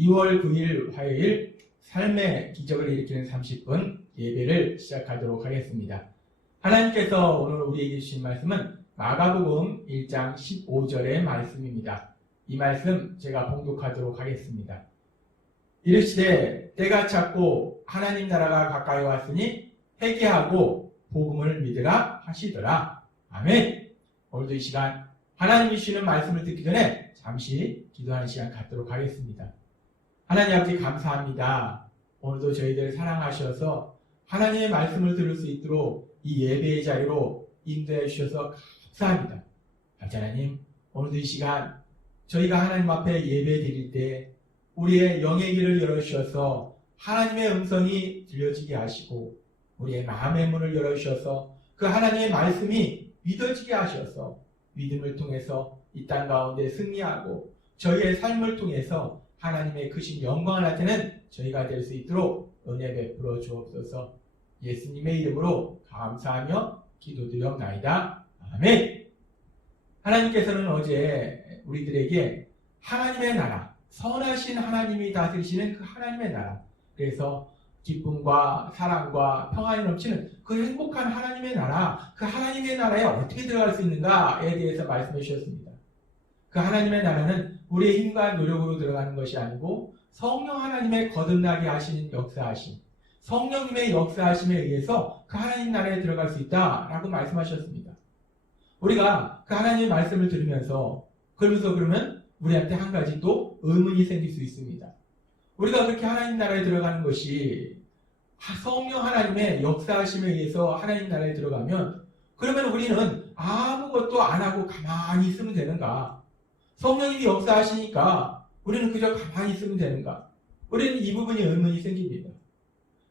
2월 9일 화요일 삶의 기적을 일으키는 30분 예배를 시작하도록 하겠습니다. 하나님께서 오늘 우리에게 주신 말씀은 마가복음 1장 15절의 말씀입니다. 이 말씀 제가 봉독하도록 하겠습니다. 이르시되 때가 찼고 하나님 나라가 가까이 왔으니 회개하고 복음을 믿으라 하시더라. 아멘. 오늘도 이 시간 하나님이 주시는 말씀을 듣기 전에 잠시 기도하는 시간 갖도록 하겠습니다. 하나님 아버지 감사합니다. 오늘도 저희들 사랑하셔서 하나님의 말씀을 들을 수 있도록 이 예배의 자리로 인도해 주셔서 감사합니다. 아버지 하나님, 오늘도 이 시간 저희가 하나님 앞에 예배 드릴 때 우리의 영의 길을 열어주셔서 하나님의 음성이 들려지게 하시고 우리의 마음의 문을 열어주셔서 그 하나님의 말씀이 믿어지게 하셔서 믿음을 통해서 이 땅 가운데 승리하고 저희의 삶을 통해서 하나님의 크신 영광을 나타내는 저희가 될 수 있도록 은혜 베풀어 주옵소서. 예수님의 이름으로 감사하며 기도드렸나이다. 아멘. 하나님께서는 어제 우리들에게 하나님의 나라, 선하신 하나님이 다스리시는 그 하나님의 나라, 그래서 기쁨과 사랑과 평안이 넘치는 그 행복한 하나님의 나라, 그 하나님의 나라에 어떻게 들어갈 수 있는가에 대해서 말씀해 주셨습니다. 그 하나님의 나라는 우리의 힘과 노력으로 들어가는 것이 아니고 성령 하나님의 거듭나게 하시는 역사하심, 성령님의 역사하심에 의해서 그 하나님 나라에 들어갈 수 있다라고 말씀하셨습니다. 우리가 그 하나님의 말씀을 들으면서 그러면 우리한테 한 가지 또 의문이 생길 수 있습니다. 우리가 그렇게 하나님 나라에 들어가는 것이 성령 하나님의 역사하심에 의해서 하나님 나라에 들어가면 그러면 우리는 아무것도 안 하고 가만히 있으면 되는가? 성령님이 역사하시니까 우리는 그저 가만히 있으면 되는가? 우리는 이 부분이 의문이 생깁니다.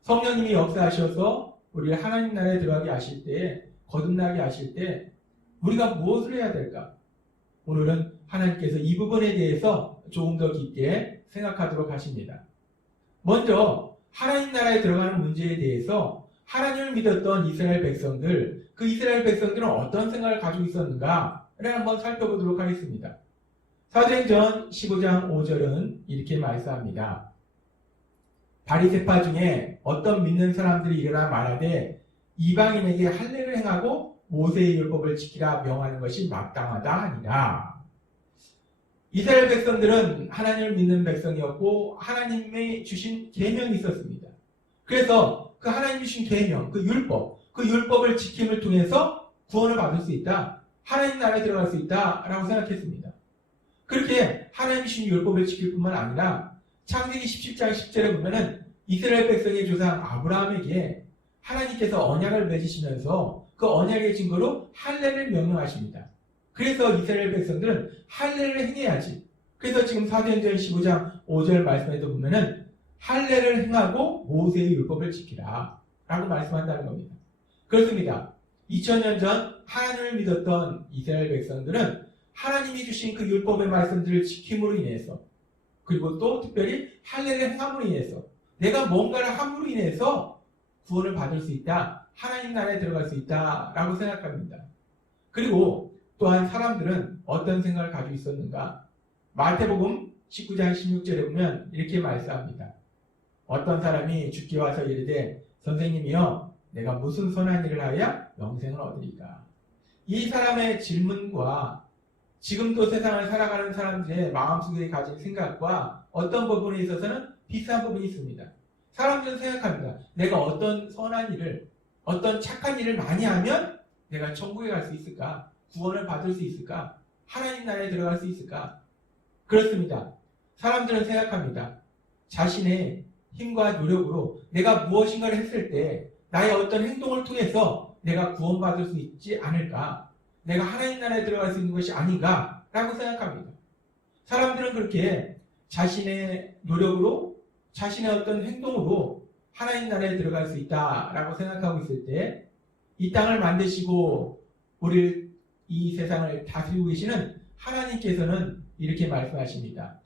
성령님이 역사하셔서 우리를 하나님 나라에 들어가게 하실 때, 거듭나게 하실 때 우리가 무엇을 해야 될까? 오늘은 하나님께서 이 부분에 대해서 조금 더 깊게 생각하도록 하십니다. 먼저 하나님 나라에 들어가는 문제에 대해서 하나님을 믿었던 이스라엘 백성들, 그 이스라엘 백성들은 어떤 생각을 가지고 있었는가를 한번 살펴보도록 하겠습니다. 사도행전 15장 5절은 이렇게 말씀합니다. 바리새파 중에 어떤 믿는 사람들이 일어나 말하되 이방인에게 할례를 행하고 모세의 율법을 지키라 명하는 것이 마땅하다 하니라. 이스라엘 백성들은 하나님을 믿는 백성이었고 하나님이 주신 계명이 있었습니다. 그래서 그 하나님이 주신 계명, 그 율법을 지킴을 통해서 구원을 받을 수 있다, 하나님 나라에 들어갈 수 있다라고 생각했습니다. 그렇게 하나님이 주신 율법을 지킬 뿐만 아니라 창세기 17장 10절에 보면은 이스라엘 백성의 조상 아브라함에게 하나님께서 언약을 맺으시면서 그 언약의 증거로 할례를 명령하십니다. 그래서 이스라엘 백성들은 할례를 행해야지. 그래서 지금 사도행전 15장 5절 말씀에도 보면은 할례를 행하고 모세의 율법을 지키라 라고 말씀한다는 겁니다. 그렇습니다. 2000년 전 하나님을 믿었던 이스라엘 백성들은 하나님이 주신 그 율법의 말씀들을 지킴으로 인해서, 그리고 또 특별히 할례를 행함으로 인해서 내가 뭔가를 함으로 인해서 구원을 받을 수 있다, 하나님 나라에 들어갈 수 있다 라고 생각합니다. 그리고 또한 사람들은 어떤 생각을 가지고 있었는가? 마태복음 19장 16절에 보면 이렇게 말씀합니다. 어떤 사람이 주께 와서 이르되 선생님이여 내가 무슨 선한 일을 하여 영생을 얻으리까? 이 사람의 질문과 지금도 세상을 살아가는 사람들의 마음속에 가진 생각과 어떤 부분에 있어서는 비슷한 부분이 있습니다. 사람들은 생각합니다. 내가 어떤 선한 일을, 어떤 착한 일을 많이 하면 내가 천국에 갈 수 있을까? 구원을 받을 수 있을까? 하나님 나라에 들어갈 수 있을까? 그렇습니다. 사람들은 생각합니다. 자신의 힘과 노력으로 내가 무엇인가를 했을 때 나의 어떤 행동을 통해서 내가 구원받을 수 있지 않을까? 내가 하나님 나라에 들어갈 수 있는 것이 아닌가? 라고 생각합니다. 사람들은 그렇게 자신의 노력으로, 자신의 어떤 행동으로 하나님 나라에 들어갈 수 있다라고 생각하고 있을 때 이 땅을 만드시고 우리를, 이 세상을 다스리고 계시는 하나님께서는 이렇게 말씀하십니다.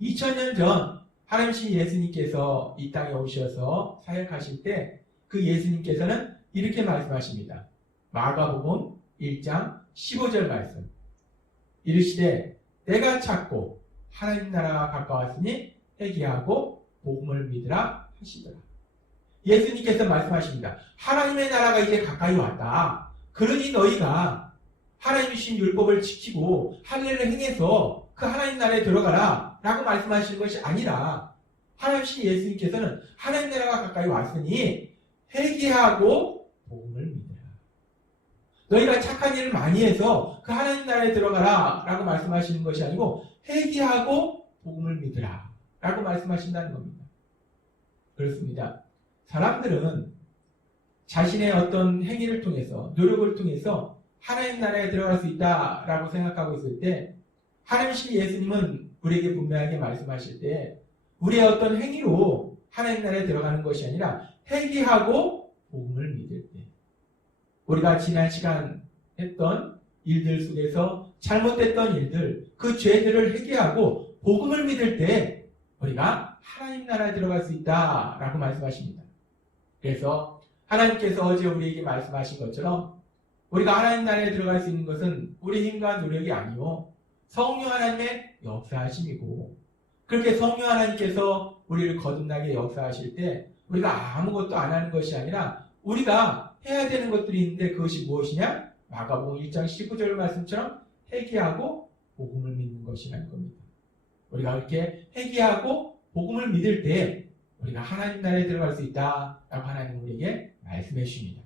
2000년 전 하나님신 예수님께서 이 땅에 오셔서 사역하실 때 그 예수님께서는 이렇게 말씀하십니다. 마가복음 1장 15절 말씀. 이르시되 때가 찼고 하나님 나라가 가까웠으니 회개하고 복음을 믿으라 하시더라. 예수님께서 말씀하십니다. 하나님의 나라가 이제 가까이 왔다. 그러니 너희가 하나님이 주신 율법을 지키고 할례를 행해서 그 하나님 나라에 들어가라 라고 말씀하시는 것이 아니라 하나님 예수님께서는 하나님 나라가 가까이 왔으니 회개하고 복음을 믿으라. 너희가 착한 일을 많이 해서 그 하나님 나라에 들어가라 라고 말씀하시는 것이 아니고 회개하고 복음을 믿으라 라고 말씀하신다는 겁니다. 그렇습니다. 사람들은 자신의 어떤 행위를 통해서 노력을 통해서 하나님 나라에 들어갈 수 있다라고 생각하고 있을 때 하나님이신 예수님은 우리에게 분명하게 말씀하실 때 우리의 어떤 행위로 하나님 나라에 들어가는 것이 아니라 회개하고 복음을 믿을 때 우리가 지난 시간 했던 일들 속에서 잘못됐던 일들 그 죄들을 회개하고 복음을 믿을 때 우리가 하나님 나라에 들어갈 수 있다라고 말씀하십니다. 그래서 하나님께서 어제 우리에게 말씀하신 것처럼 우리가 하나님 나라에 들어갈 수 있는 것은 우리 힘과 노력이 아니요 성령 하나님의 역사하심이고 그렇게 성령 하나님께서 우리를 거듭나게 역사하실 때 우리가 아무것도 안 하는 것이 아니라 우리가 해야 되는 것들이 있는데 그것이 무엇이냐? 마가복음 1장 19절 말씀처럼 회개하고 복음을 믿는 것이라는 겁니다. 우리가 그렇게 회개하고 복음을 믿을 때 우리가 하나님 나라에 들어갈 수 있다라고 하나님 우리에게 말씀해 주십니다.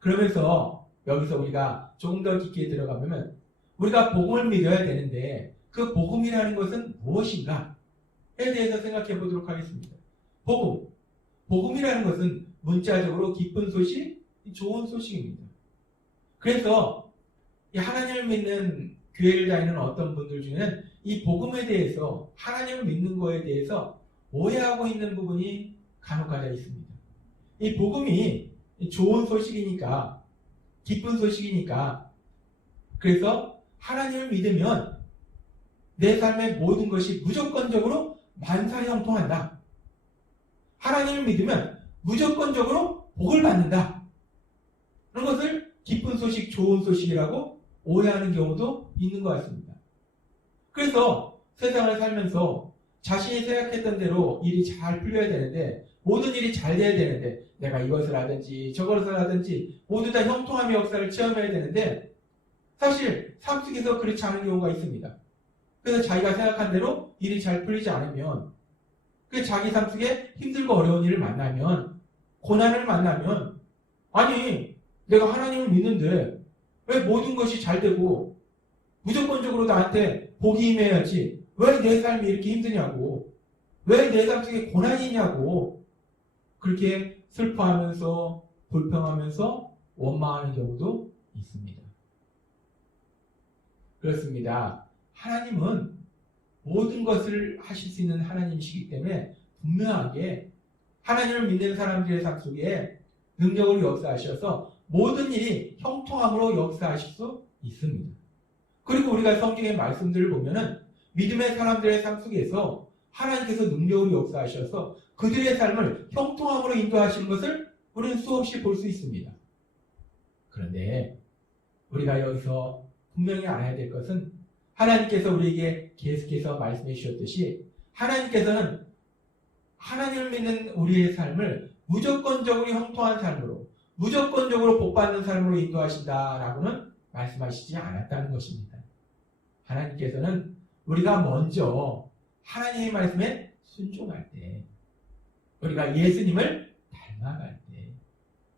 그러면서 여기서 우리가 조금 더 깊게 들어가면 우리가 복음을 믿어야 되는데 그 복음이라는 것은 무엇인가에 대해서 생각해 보도록 하겠습니다. 복음이라는 것은 문자적으로 기쁜 소식, 좋은 소식입니다. 그래서 이 하나님을 믿는 교회를 다니는 어떤 분들 중에는 이 복음에 대해서 하나님을 믿는 거에 대해서 오해하고 있는 부분이 간혹가다 있습니다. 이 복음이 좋은 소식이니까 기쁜 소식이니까 그래서 하나님을 믿으면 내 삶의 모든 것이 무조건적으로 만사형통한다. 하나님을 믿으면 무조건적으로 복을 받는다. 그런 것을 기쁜 소식, 좋은 소식이라고 오해하는 경우도 있는 것 같습니다. 그래서 세상을 살면서 자신이 생각했던 대로 일이 잘 풀려야 되는데 모든 일이 잘 돼야 되는데 내가 이것을 하든지 저것을 하든지 모두 다 형통함의 역사를 체험해야 되는데 사실 삶 속에서 그렇지 않은 경우가 있습니다. 그래서 자기가 생각한 대로 일이 잘 풀리지 않으면 그 자기 삶 속에 힘들고 어려운 일을 만나면 고난을 만나면 아니 내가 하나님을 믿는데 왜 모든 것이 잘 되고 무조건적으로 나한테 복이 임해야지 왜 내 삶이 이렇게 힘드냐고 왜 내 삶 속에 고난이 있냐고 그렇게 슬퍼하면서 불평하면서 원망하는 경우도 있습니다. 그렇습니다. 하나님은 모든 것을 하실 수 있는 하나님이시기 때문에 분명하게 하나님을 믿는 사람들의 삶 속에 능력으로 역사하셔서 모든 일이 형통함으로 역사하실 수 있습니다. 그리고 우리가 성경의 말씀들을 보면은 믿음의 사람들의 삶 속에서 하나님께서 능력으로 역사하셔서 그들의 삶을 형통함으로 인도하시는 것을 우리는 수없이 볼 수 있습니다. 그런데 우리가 여기서 분명히 알아야 될 것은 하나님께서 우리에게 계속해서 말씀해 주셨듯이 하나님께서는 하나님을 믿는 우리의 삶을 무조건적으로 형통한 삶으로 무조건적으로 복받는 삶으로 인도하신다라고는 말씀하시지 않았다는 것입니다. 하나님께서는 우리가 먼저 하나님의 말씀에 순종할 때 우리가 예수님을 닮아갈 때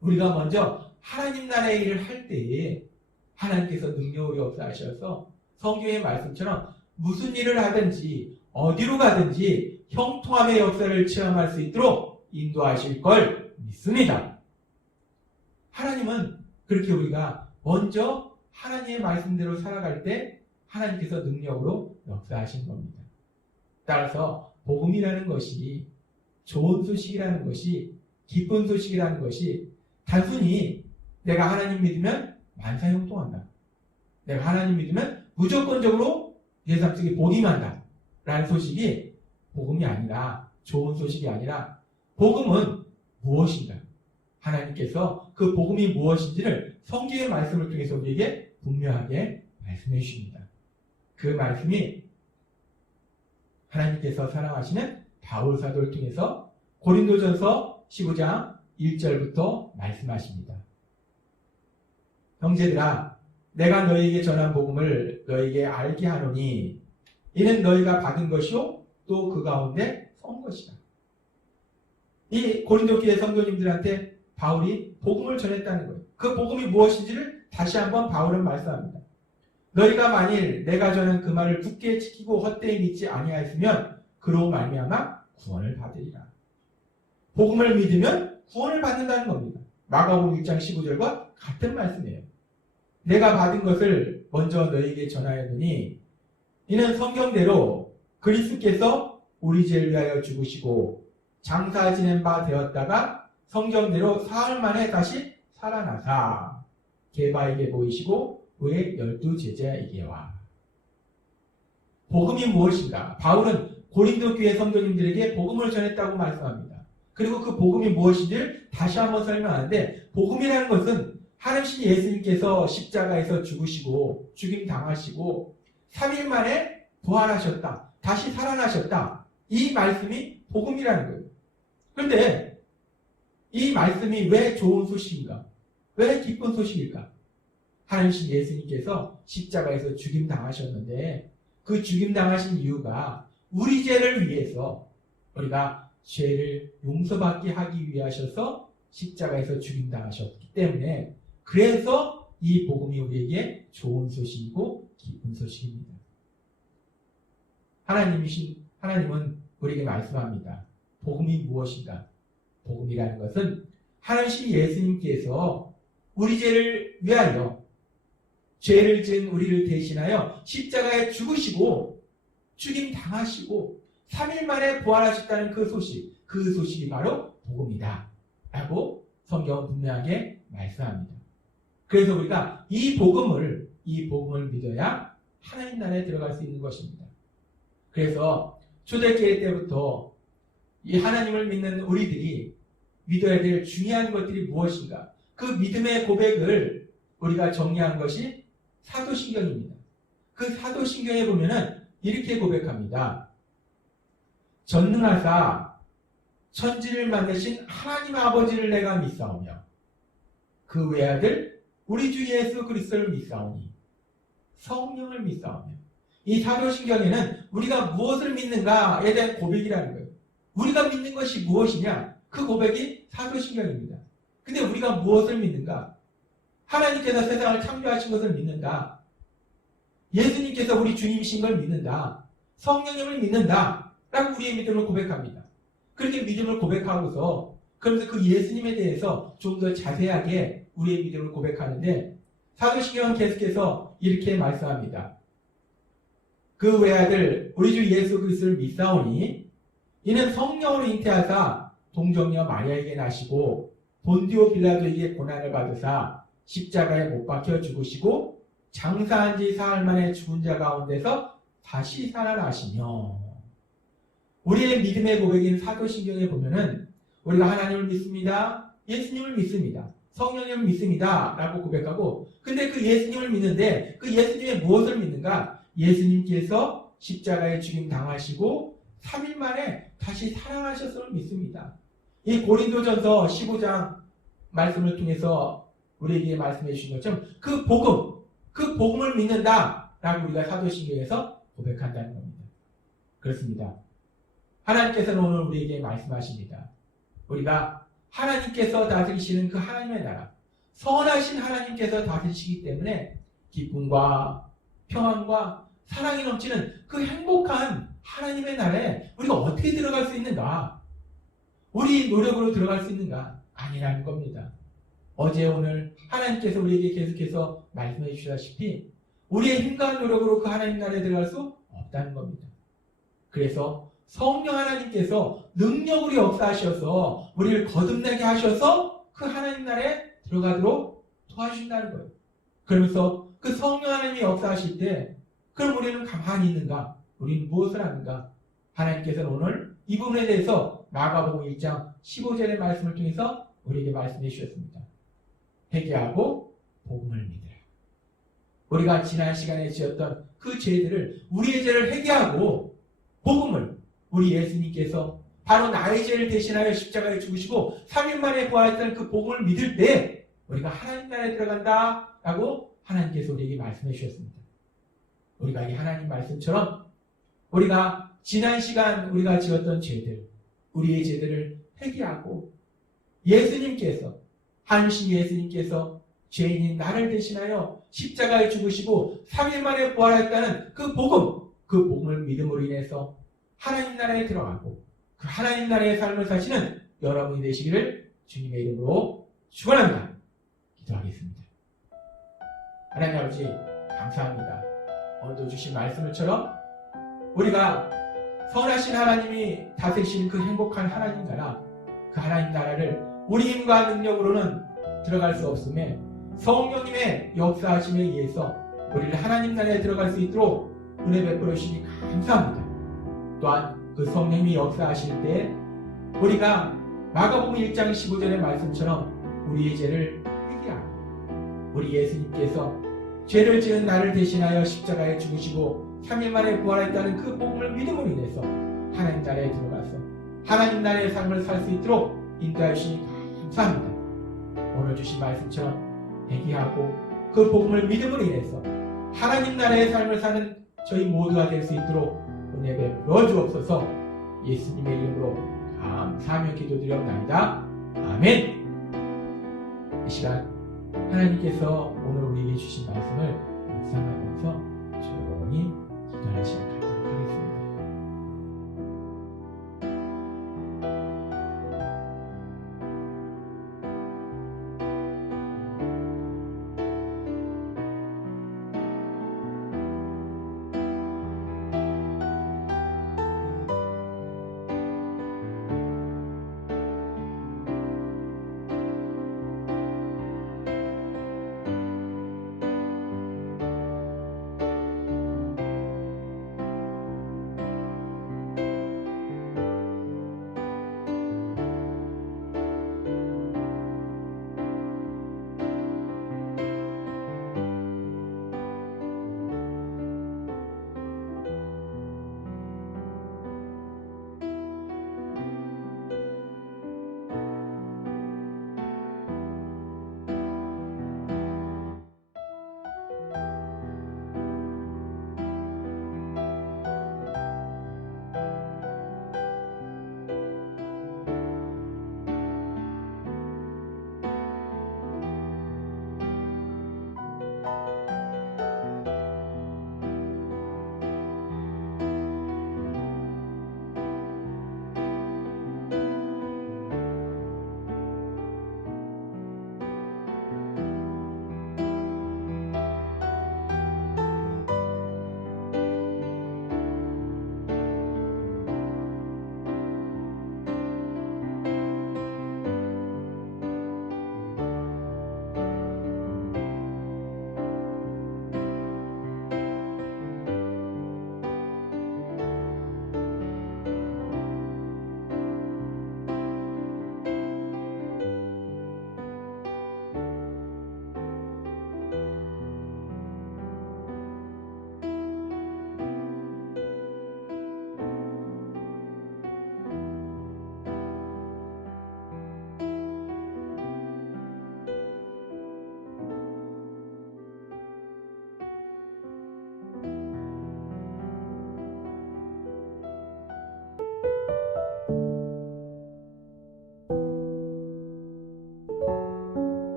우리가 먼저 하나님 나라의 일을 할 때에 하나님께서 능력으로 역사하셔서 성경의 말씀처럼 무슨 일을 하든지 어디로 가든지 형통함의 역사를 체험할 수 있도록 인도하실 걸 믿습니다. 하나님은 그렇게 우리가 먼저 하나님의 말씀대로 살아갈 때 하나님께서 능력으로 역사하신 겁니다. 따라서 복음이라는 것이 좋은 소식이라는 것이 기쁜 소식이라는 것이 단순히 내가 하나님 믿으면 만사형통한다. 내가 하나님 믿으면 무조건적으로 내 삶 속에 복이 임한다. 라는 소식이 복음이 아니라 좋은 소식이 아니라 복음은 무엇인가? 하나님께서 그 복음이 무엇인지를 성경의 말씀을 통해서 우리에게 분명하게 말씀해 주십니다. 그 말씀이 하나님께서 사랑하시는 바울 사도를 통해서 고린도전서 15장 1절부터 말씀하십니다. 형제들아, 내가 너희에게 전한 복음을 너희에게 알게 하노니 이는 너희가 받은 것이요 또 그 가운데 선 것이다. 이 고린도 교회 성도님들한테 바울이 복음을 전했다는 거예요. 그 복음이 무엇인지를 다시 한번 바울은 말씀합니다. 너희가 만일 내가 전한 그 말을 굳게 지키고 헛되이 믿지 아니하였으면 그로 말미암아 구원을 받으리라. 복음을 믿으면 구원을 받는다는 겁니다. 마가복음 1장 15절과 같은 말씀이에요. 내가 받은 것을 먼저 너희에게 전하였느니 이는 성경대로 그리스도께서 우리 죄를 위하여 죽으시고 장사 지낸 바 되었다가 성경대로 사흘 만에 다시 살아나사 게바에게 보이시고 그의 12 제자에게와. 복음이 무엇인가? 바울은 고린도 교회 성도님들에게 복음을 전했다고 말씀합니다. 그리고 그 복음이 무엇인지를 다시 한번 설명하는데, 복음이라는 것은 하나님 예수님께서 십자가에서 죽으시고 죽임 당하시고 3일 만에 부활하셨다, 다시 살아나셨다, 이 말씀이 복음이라는 거예요. 그런데 이 말씀이 왜 좋은 소식인가? 왜 기쁜 소식일까? 하나님 예수님께서 십자가에서 죽임 당하셨는데 그 죽임 당하신 이유가 우리 죄를 위해서, 우리가 죄를 용서받게 하기 위하셔서 십자가에서 죽임 당하셨기 때문에, 그래서 이 복음이 우리에게 좋은 소식이고 기쁜 소식입니다. 하나님은 우리에게 말씀합니다. 복음이 무엇인가? 복음이라는 것은 하나님 예수님께서 우리 죄를 위하여, 죄를 지은 우리를 대신하여 십자가에 죽으시고 죽임 당하시고 3일 만에 부활하셨다는 그 소식, 그 소식이 바로 복음이다 라고 성경은 분명하게 말씀합니다. 그래서 우리가 이 복음을 믿어야 하나님 나라에 들어갈 수 있는 것입니다. 그래서 초대교회 때부터 이 하나님을 믿는 우리들이 믿어야 될 중요한 것들이 무엇인가? 그 믿음의 고백을 우리가 정리한 것이 사도신경입니다. 그 사도신경에 보면은 이렇게 고백합니다. 전능하사 천지를 만드신 하나님 아버지를 내가 믿사오며 그 외아들 우리 주 예수 그리스도를 믿사오니 성령을 믿사오며. 이 사도신경에는 우리가 무엇을 믿는가에 대한 고백이라는 거예요. 우리가 믿는 것이 무엇이냐? 그 고백이 사도신경입니다. 근데 우리가 무엇을 믿는가? 하나님께서 세상을 창조하신 것을 믿는다. 예수님께서 우리 주님이신 걸 믿는다. 성령님을 믿는다. 라고 우리의 믿음을 고백합니다. 그렇게 믿음을 고백하고서 그러면서 그 예수님에 대해서 좀 더 자세하게 우리의 믿음을 고백하는데, 사도신경은 계속해서 이렇게 말씀합니다. 그 외아들 우리 주 예수 그리스도를 믿사오니 이는 성령으로 잉태하사 동정녀 마리아에게 나시고 본디오 빌라도에게 고난을 받으사 십자가에 못 박혀 죽으시고 장사한 지 사흘 만에 죽은 자 가운데서 다시 살아나시며. 우리의 믿음의 고백인 사도신경에 보면은 우리가 하나님을 믿습니다, 예수님을 믿습니다, 성령님을 믿습니다 라고 고백하고, 근데 그 예수님을 믿는데 그 예수님의 무엇을 믿는가? 예수님께서 십자가에 죽임 당하시고 3일 만에 다시 살아나셨음을 믿습니다. 이 고린도전서 15장 말씀을 통해서 우리에게 말씀해 주신 것처럼 그 복음을 믿는다 라고 우리가 사도신경에서 고백한다는 겁니다. 그렇습니다. 하나님께서는 오늘 우리에게 말씀하십니다. 우리가 하나님께서 다스리시는 그 하나님의 나라, 선하신 하나님께서 다스리시기 때문에 기쁨과 평안과 사랑이 넘치는 그 행복한 하나님의 나라에 우리가 어떻게 들어갈 수 있는가? 우리 노력으로 들어갈 수 있는가? 아니라는 겁니다. 어제 오늘 하나님께서 우리에게 계속해서 말씀해 주시다시피 우리의 힘과 노력으로 그 하나님 나라에 들어갈 수 없다는 겁니다. 그래서 성령 하나님께서 능력으로 역사하셔서 우리를 거듭나게 하셔서 그 하나님 나라에 들어가도록 도와주신다는 거예요. 그러면서 그 성령 하나님이 역사하실 때 그럼 우리는 가만히 있는가? 우리는 무엇을 하는가? 하나님께서는 오늘 이 부분에 대해서 마가복음 1장 15절의 말씀을 통해서 우리에게 말씀해 주셨습니다. 회개하고 복음을 믿으라. 우리가 지난 시간에 지었던 그 죄들을, 우리의 죄를 회개하고 복음을 우리 예수님께서 바로 나의 죄를 대신하여 십자가에 죽으시고 3일 만에 부활했다는 그 복음을 믿을 때 우리가 하나님 나라에 들어간다라고 하나님께서 우리에게 말씀해 주셨습니다. 우리가 이 하나님 말씀처럼 우리가 지난 시간 우리가 지었던 죄들, 우리의 죄들을 회개하고 예수님께서 한신 예수님께서 죄인인 나를 대신하여 십자가에 죽으시고 3일 만에 부활했다는 그 복음을 믿음으로 인해서 하나님 나라에 들어가고 그 하나님 나라의 삶을 사시는 여러분이 되시기를 주님의 이름으로 축원합니다. 기도하겠습니다. 하나님 아버지 감사합니다. 오늘도 주신 말씀을처럼 우리가 선하신 하나님이 다스리시는 그 행복한 하나님 나라, 그 하나님 나라를 우리 힘과 능력으로는 들어갈 수 없음에 성령님의 역사하심에 의해서 우리를 하나님 나라에 들어갈 수 있도록 은혜 베풀어 주시니 감사합니다. 또한 그 성령님이 역사하실 때 우리가 마가복음 1장 15절의 말씀처럼 우리의 죄를 회개하고 우리 예수님께서 죄를 지은 나를 대신하여 십자가에 죽으시고 3일 만에 부활했다는 그 복음을 믿음으로 인해서 하나님 나라에 들어가서 하나님 나라의 삶을 살 수 있도록 인도하여 주시니 감사합니다. 오늘 주신 말씀처럼 회개하고 그 복음을 믿음으로 인해서 하나님 나라의 삶을 사는 저희 모두가 될 수 있도록 은혜 베풀어 주옵소서. 예수님의 이름으로 감사하며 기도드렸나이다. 아멘. 이 시간 하나님께서 오늘 우리에게 주신 말씀을 묵상하면서 조용히 기도하시는